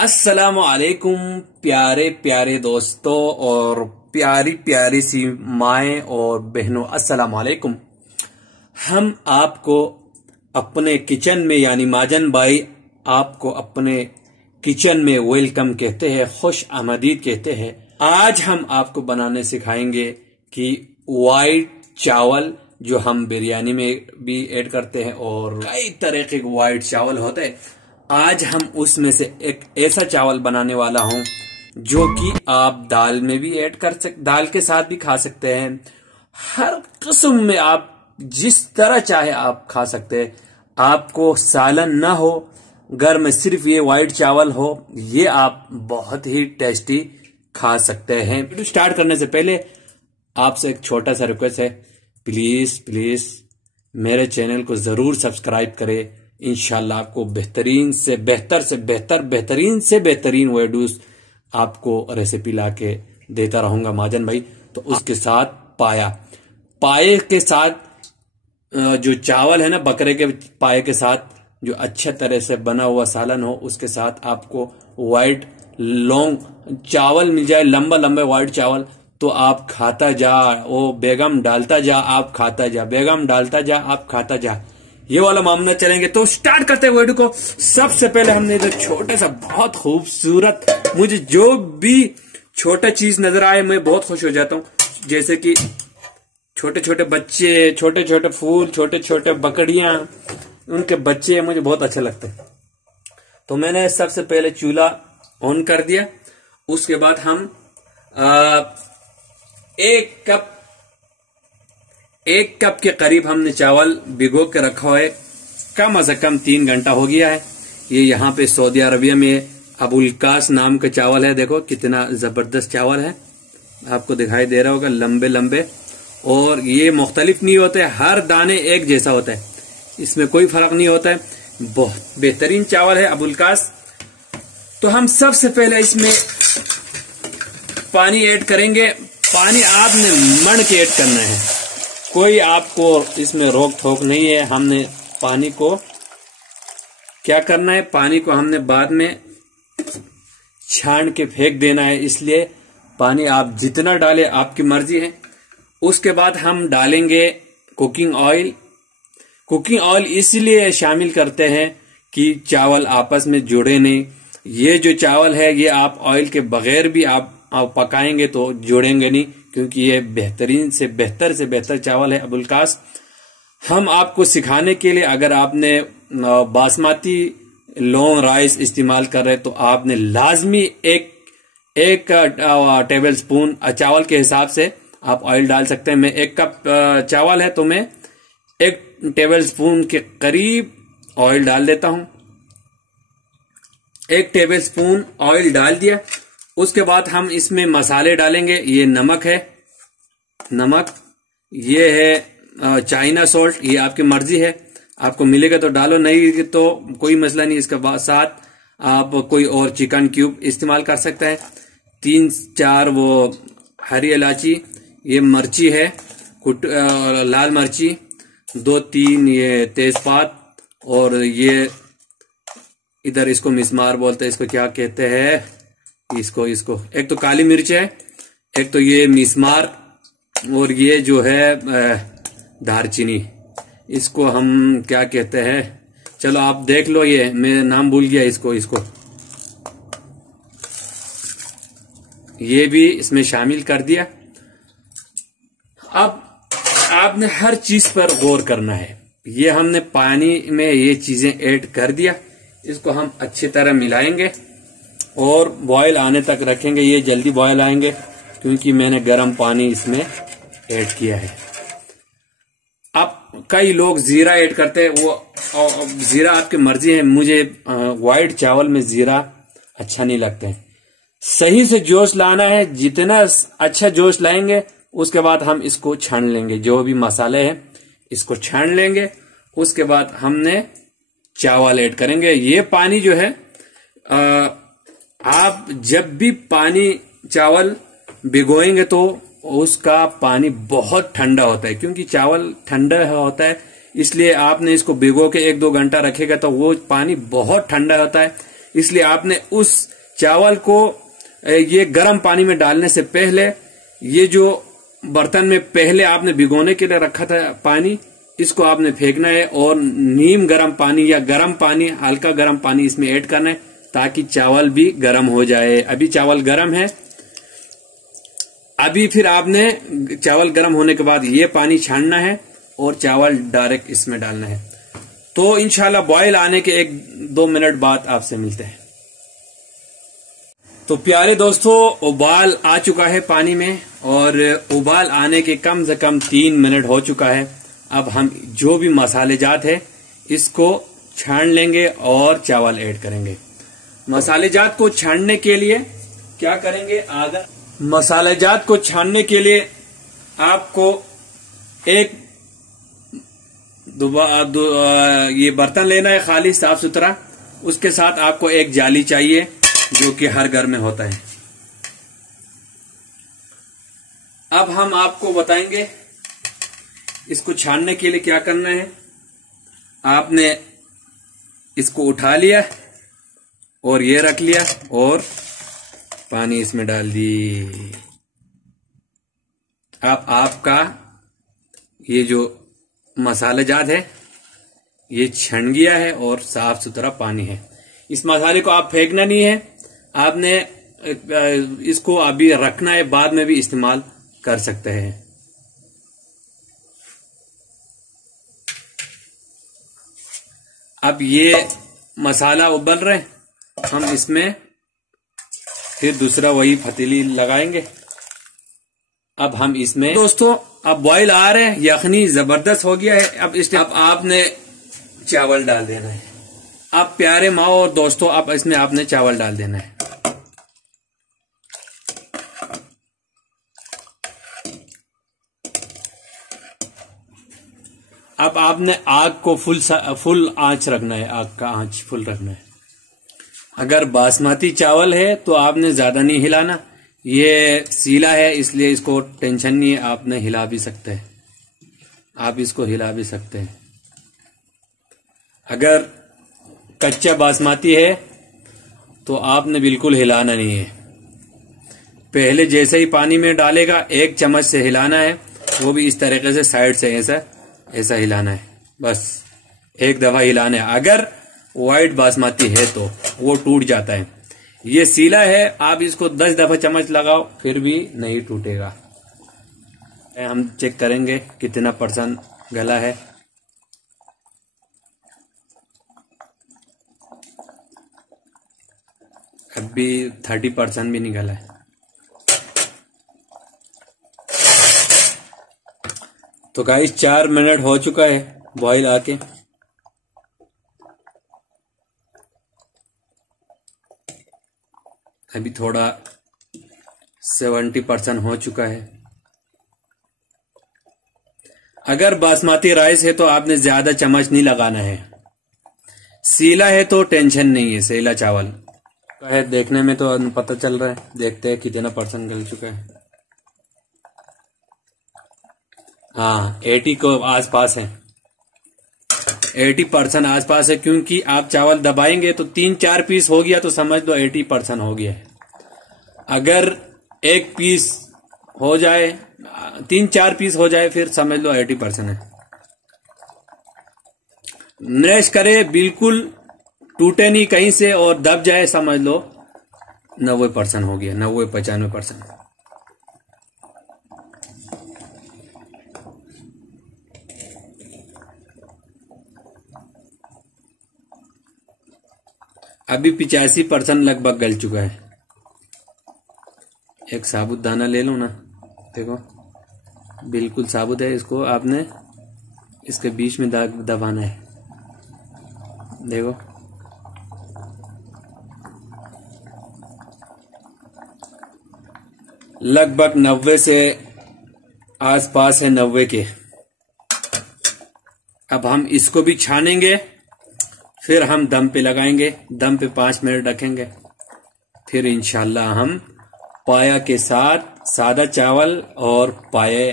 अस्सलामु अलैकुम प्यारे प्यारे दोस्तों और प्यारी प्यारी सी माएँ और बहनों, अस्सलामु अलैकुम। हम आपको अपने किचन में यानी माजन भाई आपको अपने किचन में वेलकम कहते हैं, खुश आमदीद कहते हैं। आज हम आपको बनाने सिखाएंगे कि वाइट चावल जो हम बिरयानी में भी ऐड करते हैं और कई तरह के वाइट चावल होते हैं। आज हम उसमें से एक ऐसा चावल बनाने वाला हूं जो कि आप दाल में भी ऐड कर सकते, दाल के साथ भी खा सकते हैं। हर किस्म में आप जिस तरह चाहे आप खा सकते हैं। आपको सालन ना हो, घर में सिर्फ ये वाइट चावल हो, ये आप बहुत ही टेस्टी खा सकते हैं। वीडियो स्टार्ट करने से पहले आपसे एक छोटा सा रिक्वेस्ट है, प्लीज प्लीज मेरे चैनल को जरूर सब्सक्राइब करें। इंशाल्लाह आपको बेहतरीन से बेहतरीन वीडियोस आपको रेसिपी लाके देता रहूंगा माजन भाई। तो उसके साथ पाए के साथ जो चावल है ना, बकरे के पाए के साथ जो अच्छे तरह से बना हुआ सालन हो, उसके साथ आपको वाइट लॉन्ग चावल मिल जाए, लंबा लंबे वाइट चावल, तो आप खाता जा, वो बेगम डालता जा, आप खाता जा, बेगम डालता जा, आप खाता जा, ये वाला मामला चलेंगे। तो स्टार्ट करते हैं वीडियो को। सबसे पहले हमने इधर छोटा सा बहुत खूबसूरत, मुझे जो भी छोटा चीज नजर आए मैं बहुत खुश हो जाता हूँ, जैसे कि छोटे छोटे बच्चे, छोटे छोटे फूल, छोटे छोटे बकरियां, उनके बच्चे मुझे बहुत अच्छे लगते हैं। तो मैंने सबसे पहले चूल्हा ऑन कर दिया। उसके बाद हम एक कप के करीब हमने चावल भिगो के रखा है। कम से कम 3 घंटा हो गया है। ये यहाँ पे सऊदी अरबिया में अबुलकास नाम का चावल है। देखो कितना जबरदस्त चावल है, आपको दिखाई दे रहा होगा, लंबे लंबे, और ये मुख्तलिफ नहीं होते, हर दाने एक जैसा होता है, इसमें कोई फर्क नहीं होता है। बहुत बेहतरीन चावल है अबुलकास। तो हम सबसे पहले इसमें पानी ऐड करेंगे। पानी आपने मण के ऐड करना है, कोई आपको इसमें रोक थोक नहीं है। हमने पानी को क्या करना है, पानी को हमने बाद में छान के फेंक देना है, इसलिए पानी आप जितना डालें आपकी मर्जी है। उसके बाद हम डालेंगे कुकिंग ऑयल। कुकिंग ऑयल इसलिए शामिल करते हैं कि चावल आपस में जुड़े नहीं। ये जो चावल है ये आप ऑयल के बगैर भी आप पकाएंगे तो जुड़ेंगे नहीं, क्योंकि ये बेहतरीन से बेहतर चावल है अबुलकास। हम आपको सिखाने के लिए, अगर आपने बासमती लॉन्ग राइस इस्तेमाल कर रहे तो आपने लाजमी एक टेबल स्पून चावल के हिसाब से आप ऑयल डाल सकते हैं। मैं 1 कप चावल है तो मैं 1 टेबल स्पून के करीब ऑयल डाल देता हूं। 1 टेबल स्पून ऑयल डाल दिया। उसके बाद हम इसमें मसाले डालेंगे। ये नमक है, ये है चाइना सॉल्ट, ये आपकी मर्जी है, आपको मिलेगा तो डालो, नहीं तो कोई मसला नहीं। इसके बाद साथ आप कोई और चिकन क्यूब इस्तेमाल कर सकते हैं। 3-4 वो हरी इलायची, ये मिर्ची है लाल मिर्ची, 2-3 ये तेजपात, और ये इधर इसको मिस्मार बोलते हैं, इसको क्या कहते हैं, इसको एक तो काली मिर्च है, एक तो ये मिस्मार, और ये जो है दारचीनी, इसको हम क्या कहते हैं, चलो आप देख लो, ये मैं नाम भूल गया इसको ये भी इसमें शामिल कर दिया। अब आपने हर चीज पर गौर करना है। ये हमने पानी में ये चीजें ऐड कर दिया, इसको हम अच्छी तरह मिलाएंगे और बॉयल आने तक रखेंगे। ये जल्दी बॉयल आएंगे क्योंकि मैंने गर्म पानी इसमें ऐड किया है। अब कई लोग जीरा ऐड करते हैं, वो जीरा आपकी मर्जी है। मुझे वाइट चावल में जीरा अच्छा नहीं लगता है। सही से जोश लाना है, जितना अच्छा जोश लाएंगे उसके बाद हम इसको छान लेंगे। जो भी मसाले हैं इसको छान लेंगे। उसके बाद हमने चावल ऐड करेंगे। ये पानी जो है आप जब भी पानी चावल भिगोएंगे तो उसका पानी बहुत ठंडा होता है, क्योंकि चावल ठंडा होता है, इसलिए आपने इसको भिगो के 1-2 घंटा रखेगा तो वो पानी बहुत ठंडा होता है। इसलिए आपने उस चावल को ये गर्म पानी में डालने से पहले ये जो बर्तन में पहले आपने भिगोने के लिए रखा था पानी, इसको आपने फेंकना है और नीम गर्म पानी या गर्म पानी, हल्का गर्म पानी इसमें ऐड करना है ताकि चावल भी गर्म हो जाए। अभी चावल गर्म है। अभी फिर आपने चावल गर्म होने के बाद ये पानी छानना है और चावल डायरेक्ट इसमें डालना है। तो इंशाल्लाह बॉयल आने के 1-2 मिनट बाद आपसे मिलते हैं। तो प्यारे दोस्तों, उबाल आ चुका है पानी में और उबाल आने के कम से कम 3 मिनट हो चुका है। अब हम जो भी मसालेजात है इसको छान लेंगे और चावल ऐड करेंगे। मसालेजात को छानने के लिए क्या करेंगे, अगर मसालेजात को छानने के लिए आपको एक ये बर्तन लेना है खाली साफ सुथरा। उसके साथ आपको एक जाली चाहिए जो कि हर घर में होता है। अब हम आपको बताएंगे इसको छानने के लिए क्या करना है। आपने इसको उठा लिया और ये रख लिया और पानी इसमें डाल दी। अब आपका ये जो मसालेजात है ये छन गया है और साफ सुथरा पानी है। इस मसाले को आप फेंकना नहीं है, आपने इसको अभी रखना है, बाद में भी इस्तेमाल कर सकते हैं। अब ये मसाला उबल रहे, हम इसमें फिर दूसरा वही पतीली लगाएंगे। अब हम इसमें दोस्तों अब बॉईल आ रहे हैं, यखनी जबरदस्त हो गया है। अब इसमें अब आपने चावल डाल देना है। अब प्यारे माँ और दोस्तों, अब इसमें आपने चावल डाल देना है। अब आपने आग को फुल आंच रखना है, आग का आंच फुल रखना है। अगर बासमती चावल है तो आपने ज्यादा नहीं हिलाना, ये सीला है इसलिए इसको टेंशन नहीं है, आपने हिला भी सकते हैं, आप इसको हिला भी सकते हैं। अगर कच्चा बासमती है तो आपने बिल्कुल हिलाना नहीं है। पहले जैसे ही पानी में डालेगा 1 चम्मच से हिलाना है, वो भी इस तरीके से साइड से ऐसा हिलाना है, बस 1 दफा हिलाना है। अगर व्हाइट बासमती है तो वो टूट जाता है। ये सीला है, आप इसको 10 दफा चम्मच लगाओ फिर भी नहीं टूटेगा। हम चेक करेंगे कितना % गला है। अभी 30% भी नहीं गला है। तो गाइस 4 मिनट हो चुका है बॉईल आके। अभी थोड़ा 70% हो चुका है। अगर बासमती राइस है तो आपने ज्यादा चम्मच नहीं लगाना है। सीला है तो टेंशन नहीं है, सीला चावल है, देखने में तो पता चल रहा है। देखते हैं कितना % गल चुका है। हाँ 80 को आसपास है, 80% आसपास है, क्योंकि आप चावल दबाएंगे तो 3-4 पीस हो गया तो समझ लो 80% हो गया है। अगर 1 पीस हो जाए, 3-4 पीस हो जाए फिर समझ लो 80% है। मैश करे, बिल्कुल टूटे नहीं कहीं से और दब जाए, समझ लो 90% हो गया, 90-95%। अभी 85% लगभग गल चुका है। एक साबुत दाना ले लो ना, देखो बिल्कुल साबुत है। इसको आपने इसके बीच में दबाना है, देखो लगभग 90 से आसपास है, 90 के। अब हम इसको भी छानेंगे, फिर हम दम पे लगाएंगे। दम पे 5 मिनट रखेंगे, फिर इंशाल्लाह हम पाया के साथ सादा चावल और पाए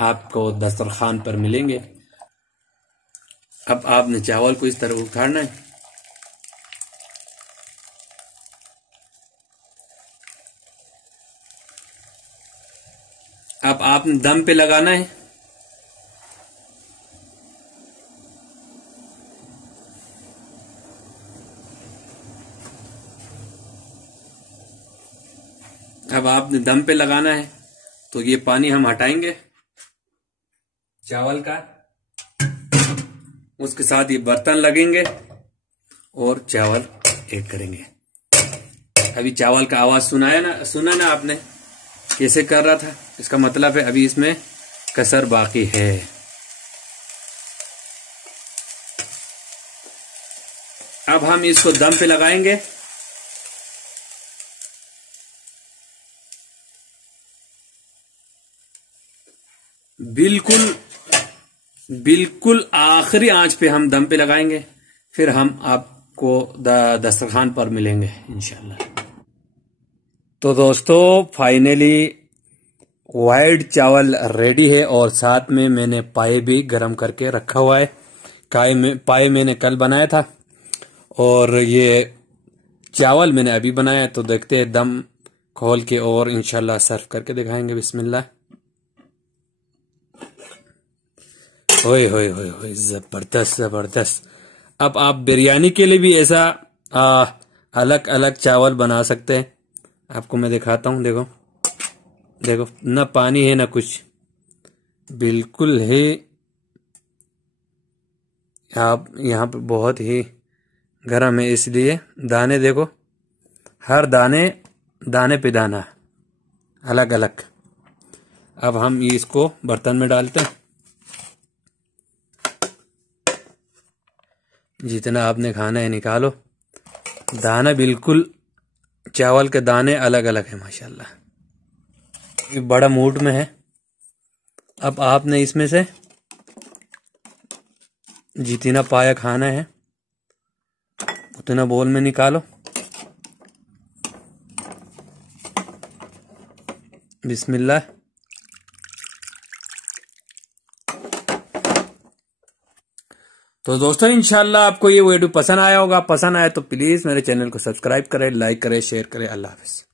आपको दस्तरखान पर मिलेंगे। अब आपने चावल को इस तरह उखाड़ना है, अब आपने दम पे लगाना है। अब आपने दम पे लगाना है, तो ये पानी हम हटाएंगे चावल का, उसके साथ ये बर्तन लगेंगे और चावल ऐड करेंगे। अभी चावल का आवाज सुना ना आपने कैसे कर रहा था? इसका मतलब है अभी इसमें कसर बाकी है। अब हम इसको दम पे लगाएंगे। बिल्कुल आखिरी आंच पे हम दम पे लगाएंगे, फिर हम आपको दस्तरखान पर मिलेंगे इंशाल्लाह। तो दोस्तों फाइनली वाइट चावल रेडी है और साथ में मैंने पाए भी गरम करके रखा हुआ है। पाए मैंने कल बनाया था और ये चावल मैंने अभी बनाया। तो देखते हैं दम खोल के और इंशाल्लाह सर्व करके दिखाएंगे। बिस्मिल्लाह। ओए होए होए होए, जबरदस्त जबरदस्त। अब आप बिरयानी के लिए भी ऐसा अलग अलग चावल बना सकते हैं। आपको मैं दिखाता हूं। देखो देखो, ना पानी है ना कुछ, बिल्कुल ही। आप यहाँ पे बहुत ही गर्म है, इसलिए दाने देखो, हर दाने पे दाना अलग अलग। अब हम इसको बर्तन में डालते हैं। जितना आपने खाना है निकालो। दाना बिल्कुल, चावल के दाने अलग अलग है माशाल्लाह। ये बड़ा मूड में है। अब आपने इसमें से जितना पाया खाना है उतना बोल में निकालो। बिस्मिल्लाह। तो दोस्तों इंशाल्लाह आपको ये वीडियो पसंद आया होगा। पसंद आया तो प्लीज मेरे चैनल को सब्सक्राइब करें, लाइक करें, शेयर करें। अल्लाह हाफिज।